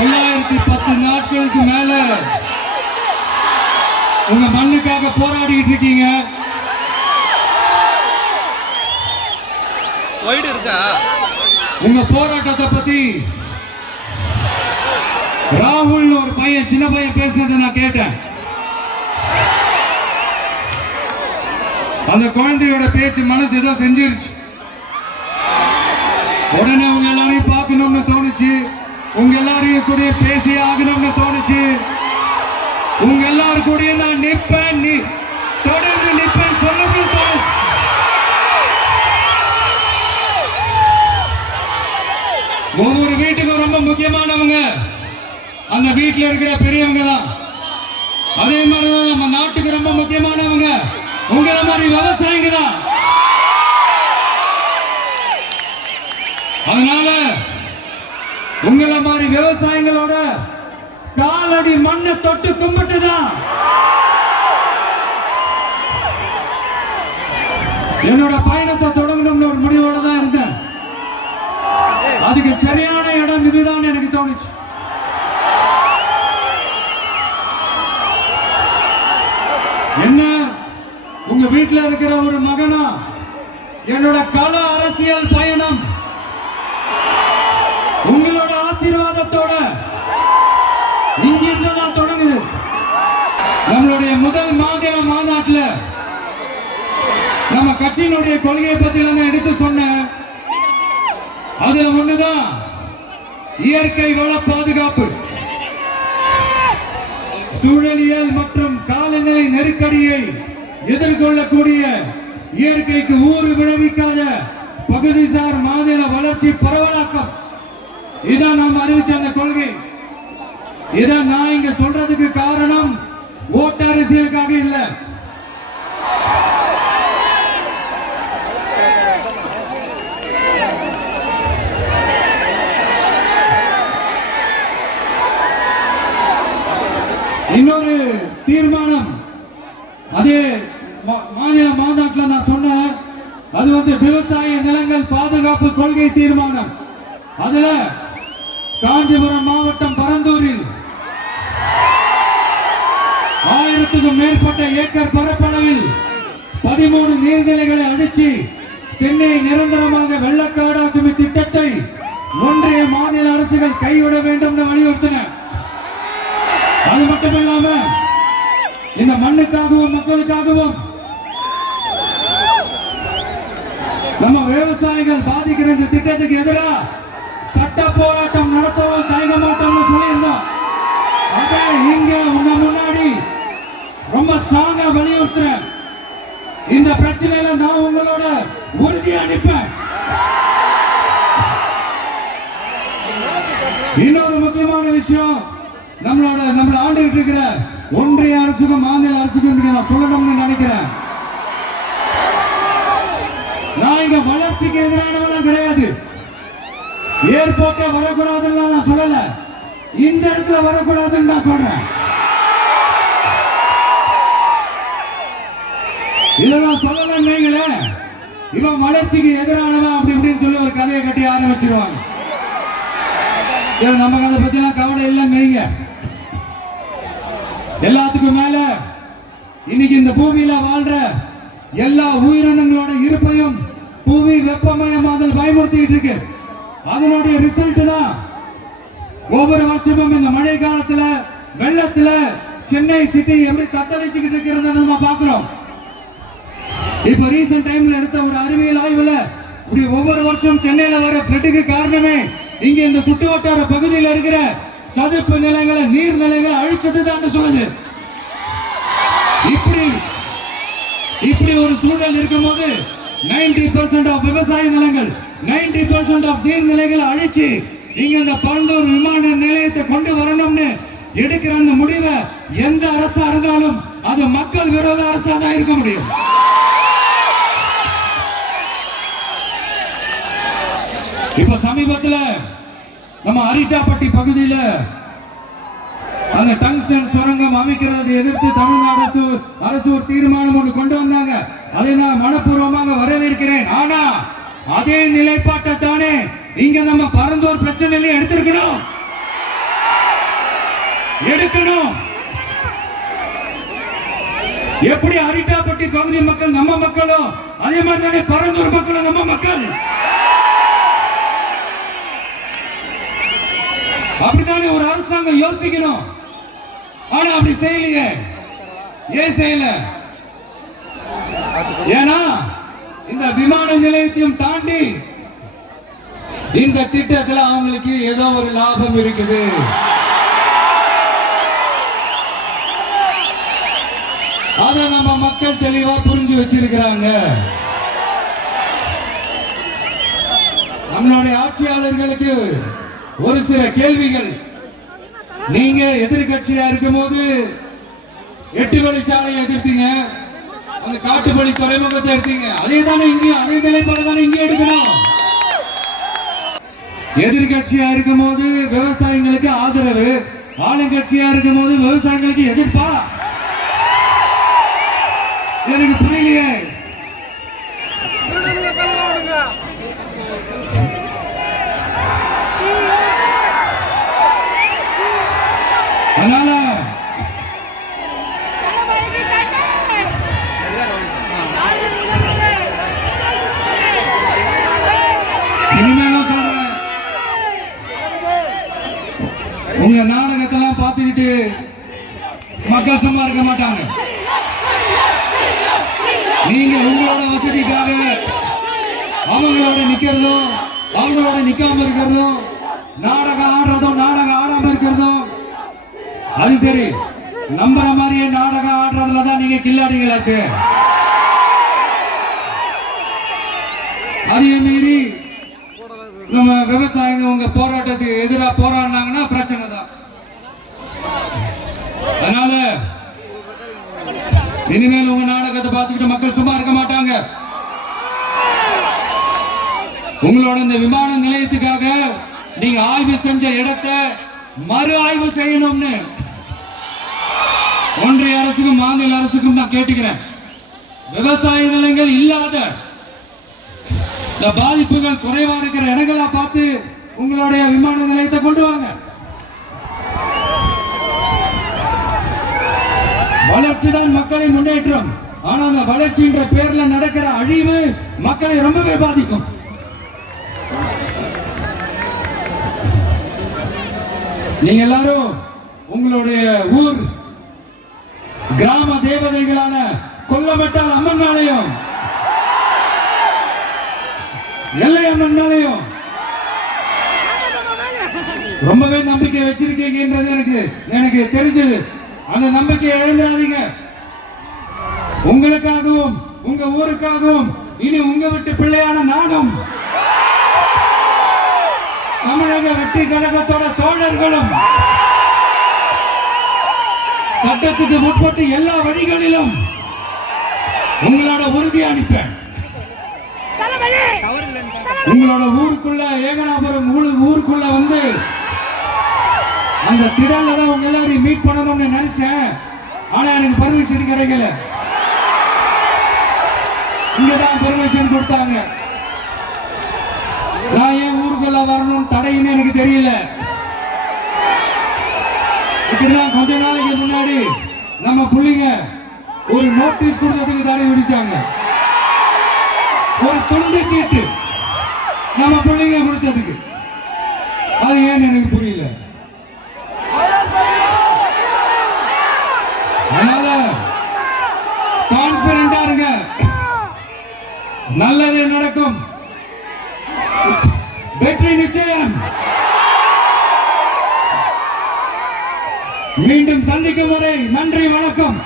910 நாட்களுக்கு மேல உங்க மண்ணுக்காக போராடிட்டு இருக்கீங்க. உங்க போராட்டத்தை பத்தி ராகுல் ஒரு பையன், சின்ன பையன் பேசுனதை நான் கேட்டேன். அந்த குழந்தையோட பேச்சு மனசு ஏதோ செஞ்சிருச்சு. உடனே உங்க எல்லாரையும் பார்க்கணும்னு தோணுச்சு, உங்க எல்லாரையும் கூட பேசி ஆகணும்னு தோணுச்சு. உங்க எல்லாரும் கூட நான் நிற்பேன், நீ தொடர்ந்து நிற்பேன் சொல்லணும்னு தோணுச்சு. ஒவ்வொரு வீட்டுக்கும் ரொம்ப முக்கியமானவங்க அந்த வீட்டில் இருக்கிற பெரியவங்க தான். அதே மாதிரிதான் நம்ம நாட்டுக்கு ரொம்ப முக்கியமானவங்க உங்களை மாதிரி விவசாயிங்க தான். அதனால உங்களை மாதிரி விவசாயிகளோட காலடி மண்ணை தொட்டு கும்பிட்டுதான் என்னோட பயணத்தை தொடங்கணும்னு ஒரு முடிவோட தான் இருந்தேன். அதுக்கு சரியான இடம் இதுதான் எனக்கு தோணுச்சு. என்ன உங்க வீட்டில் இருக்கிற ஒரு மகனா என்னோட கள அரசியல் பயணம் உங்களோட ஆசீர்வாதத்தோட இங்கிருந்து தான் தொடங்குது. நம்மளுடைய முதல் மாநில மாநாட்டில் நம்ம கட்சியினுடைய கொள்கையை பத்தி எடுத்து சொன்ன அதுல ஒண்ணுதான் இயற்கை வள பாதுகாப்பு. சூழலியல் மற்றும் காலநிலை நெருக்கடியை எதிர்கொள்ளக்கூடிய இயற்கைக்கு ஊறு விளைவிக்காத பகுதிசார் மாநில வளர்ச்சி பரவலாக்கம். இதான் நாம் அறிவிச்ச அந்த கொள்கை. இதை நான் இங்க சொல்றதுக்கு காரணம் ஓட்டு அரசியலுக்காக இல்ல. இன்னொரு தீர்மானம் அதே மாநில மாநாட்டில் நான் சொன்னேன். அது விவசாய நிலங்கள் பாதுகாப்பு கொள்கை தீர்மானம். அதுல காஞ்சிபுரம் மாவட்டம் பரந்தூரில் 1000க்கும் மேற்பட்ட ஏக்கர் பரப்பளவில் 13 நீர்நிலைகளை அடிச்சு சென்னையை நிரந்தரமாக வெள்ளக்காடாக்கும் இத்திட்டத்தை ஒன்றிய மாநில அரசுகள் கைவிட வேண்டும் என்று வலியுறுத்தின. அது மட்டுமில்லாம இந்த மண்ணுக்காகவும் மக்களுக்காகவும் நம்ம விவசாயிகள் பாதிக்கிற இந்த திட்டத்துக்கு எதிராக சட்ட போராட்டம் நடத்தவும் தயங்க மாட்டோம்னு சொல்லியிருந்தோம். அதை இங்க உங்க முன்னாடி ரொம்ப ஸ்ட்ராங்கா வலியுறுத்துறேன். இந்த பிரச்சனையில நான் உங்களோட உறுதியா நிற்பேன். இன்னொரு முக்கியமான விஷயம், நம்மள ஆண்டுகிட்டு இருக்கிற ஒன்றிய அரசுக்கும் மாநில அரசுக்கும் நான் சொல்லணும்னு நினைக்கிறேன். நான் இங்க வளர்ச்சிக்கு எதிரானவெல்லாம் கிடையாது. ஏர்போர்ட்டே வரக்கூடாதுன்னு நான் சொல்லல, இந்த இடத்துல வரக்கூடாதுன்னு நான் சொல்றேன். இதை நான் சொல்லலன்னு இவன் வளர்ச்சிக்கு எதிரானவன் அப்படி இப்படின்னு சொல்லி ஒரு கதையை கட்டி ஆரம்பிச்சிருவாங்க. சரி, நமக்கு அதை பத்திலாம் கவலை இல்லைங்க. எல்லாத்துக்கும் மேல இன்னைக்கு இந்த பூமியில வாழ்ற எல்லா உயிரினங்களோட இருப்பையும் புவி வெப்பமயமாதல் பயமுறுத்திட்டு இருக்கு. அதனுடைய ரிசல்ட் தான் ஒவ்வொரு வருஷமும் இந்த மழை காலத்துல வெள்ளத்துல சென்னை சிட்டி எப்படி தத்தளிச்சுக்கிட்டு இருக்கிறத நம்ம பாக்குறோம். இப்ப ரீசன்ட் டைம்ல எடுத்த ஒரு அறிவியல் ஆய்வுல இப்படி ஒவ்வொரு வருஷம் சென்னையில வர ஃப்ளட்டுக்கு காரணமே இங்க இந்த சுற்று வட்டார பகுதியில் இருக்கிற சதுப்பு நிலங்களை நீர்நிலைகளை அழிச்சது தான் சொல்லுது. இப்படி ஒரு சூழல் இருக்கும் போது 90% ஆஃப் விவசாய நிலங்கள் 90% ஆஃப் நீர்நிலைகளை அழிச்சு இங்க இந்த பரந்தூர் விமான நிலையத்தை கொண்டு வரணும்னு எடுக்கிற அந்த முடிவை எந்த அரசா இருந்தாலும் அது மக்கள் விரோத அரசா தான் இருக்க முடியும். இப்ப சமீபத்துல நம்ம அரிட்டாப்பட்டி பகுதியில அந்த டங்ஸ்டன் சுரங்கம் அமைக்கிறதை எதிர்த்து தமிழ்நாடு அரசு ஒரு தீர்மானம் ஒன்று கொண்டு வந்தாங்க. அதை நான் மனப்பூர்வமாக வரவேற்கிறேன். ஆனா அதே நிலைப்பாட்டை தானே இங்க நம்ம பரந்தூர் பிரச்சனையில எடுத்திருக்கணும். எடுக்கணும். எப்படி அரிட்டாப்பட்டி பகுதி மக்கள் நம்ம மக்களும், அதே மாதிரி தானே பரந்தூர் மக்களும் நம்ம மக்கள். அப்படித்தானே ஒரு அரசாங்கம் யோசிக்கணும். ஆனா அப்படி செய்யலையே. ஏன் செய்யல? ஏன்னா இந்த விமான நிலையத்தையும் தாண்டி இந்த திட்டத்தில் அவங்களுக்கு ஏதோ ஒரு லாபம் இருக்குது. அதை நம்ம மக்கள் தெளிவா புரிஞ்சு வச்சிருக்கிறாங்க. நம்மளுடைய ஆட்சியாளர்களுக்கு ஒரு சில கேள்விகள். நீங்க எதிர்கட்சியா இருக்கும் போது 8 வழிச்சாலையை எதிர்த்தீங்க, அந்த காட்டுப்பள்ளி துறைமுகத்தை எடுத்தீங்க. அதே தானே இங்கேயும், அதே நிலைப்பாடு தானே இங்கே எடுக்கணும். எதிர்கட்சியா இருக்கும் போது விவசாயிகளுக்கு ஆதரவு, ஆளுங்கட்சியா இருக்கும் போது விவசாயிகளுக்கு எதிர்ப்பா? எனக்கு புரியலையே. அதனால இனிமேலும் சொல்றேன், உங்க நாடகத்தெல்லாம் பார்த்துக்கிட்டு மக்கள் சும்மா இருக்க மாட்டாங்க. நீங்க உங்களோட வசதிக்காக அவங்களோட நிக்கிறதும், அவங்களோட நிக்காம இருக்கிறதும், நாடகம் ஆடுறதும், நாடகம் ஆடாம இருக்கிறதும், அது சரி. நம்புற மாதிரியே நாடகம் ஆடுறதுல தான் நீங்க கில்லாடிகளாச்சு. அதே மீறி நம்ம விவசாயிங்க உங்க போராட்டத்துக்கு எதிராக போராடினாங்கன்னா பிரச்சனை தான். அதனால இனிமேல் உங்க நாடகத்தை பார்த்துக்கிட்டு மக்கள் சும்மா இருக்க மாட்டாங்க. உங்களோட இந்த விமான நிலையத்துக்காக நீங்க ஆய்வு செஞ்ச இடத்தை மறு ஆய்வு செய்யணும்னு ஒன்றிய அரசுக்கும் மாநில அரசுக்கும் நான் கேட்டுக்கிறேன். விவசாய நிலங்கள் இல்லாத இந்த பாதிப்புகள் குறைவா இருக்கிற இடங்களா பார்த்து உங்களுடைய விமான நிலையத்தை கொண்டு வாங்க. வளர்ச்சி தான் மக்களின் முன்னேற்றம். ஆனா அந்த வளர்ச்சின்ற பேர்ல நடக்கிற அழிவு மக்களை ரொம்பவே பாதிக்கும். நீங்க எல்லாரும் உங்களுடைய ஊர் கிராம தேவதைகளான கொல்லமெட்டால் அம்மன் மேலையும் எல்லை அம்மன் மேலையும் ரொம்பவே நம்பிக்கை வச்சிருக்கீங்கன்றது எனக்கு தெரிஞ்சது. அந்த நம்பிக்கையை இழந்துடாதீங்க. உங்களுக்காகவும் உங்க ஊருக்காகவும் இனி உங்க வீட்டு பிள்ளையான நாடும் தமிழக வெற்றி கழகத்தோட தோழர்களும் சட்டத்துக்கு முற்பட்டு எல்லா வழிகளிலும் உங்களோட உறுதி அளிப்பேன். உங்களோட ஊருக்குள்ள ஏகனாபுரம் ஊருக்குள்ள வந்து அந்த திடல்ல தான் உங்க எல்லாரையும் மீட் பண்ணணும்னு நினைச்சேன். ஆனா எனக்கு பர்மிஷன் கிடைக்கல. இங்கதான் பர்மிஷன் கொடுத்தாங்க. நான் ஏன் ஊருக்குள்ள வரணும் தடைன்னு எனக்கு தெரியல. இப்படிதான் கொஞ்ச நாளைக்கு முன்னாடி நம்ம புள்ளிங்க ஒரு நோட்டீஸ் கொடுத்ததுக்கு தடை விதிச்சாங்க. ஒரு துண்டு சீட்டு நம்ம பிள்ளைங்க கொடுத்ததுக்கு. அது ஏன்னு எனக்கு புரியல. அதனால கான்பிடண்டா இருங்க, நல்லதே நடக்கும், வெற்றி நிச்சயம். மீண்டும் சந்திக்கும் வரை நன்றி, வணக்கம்.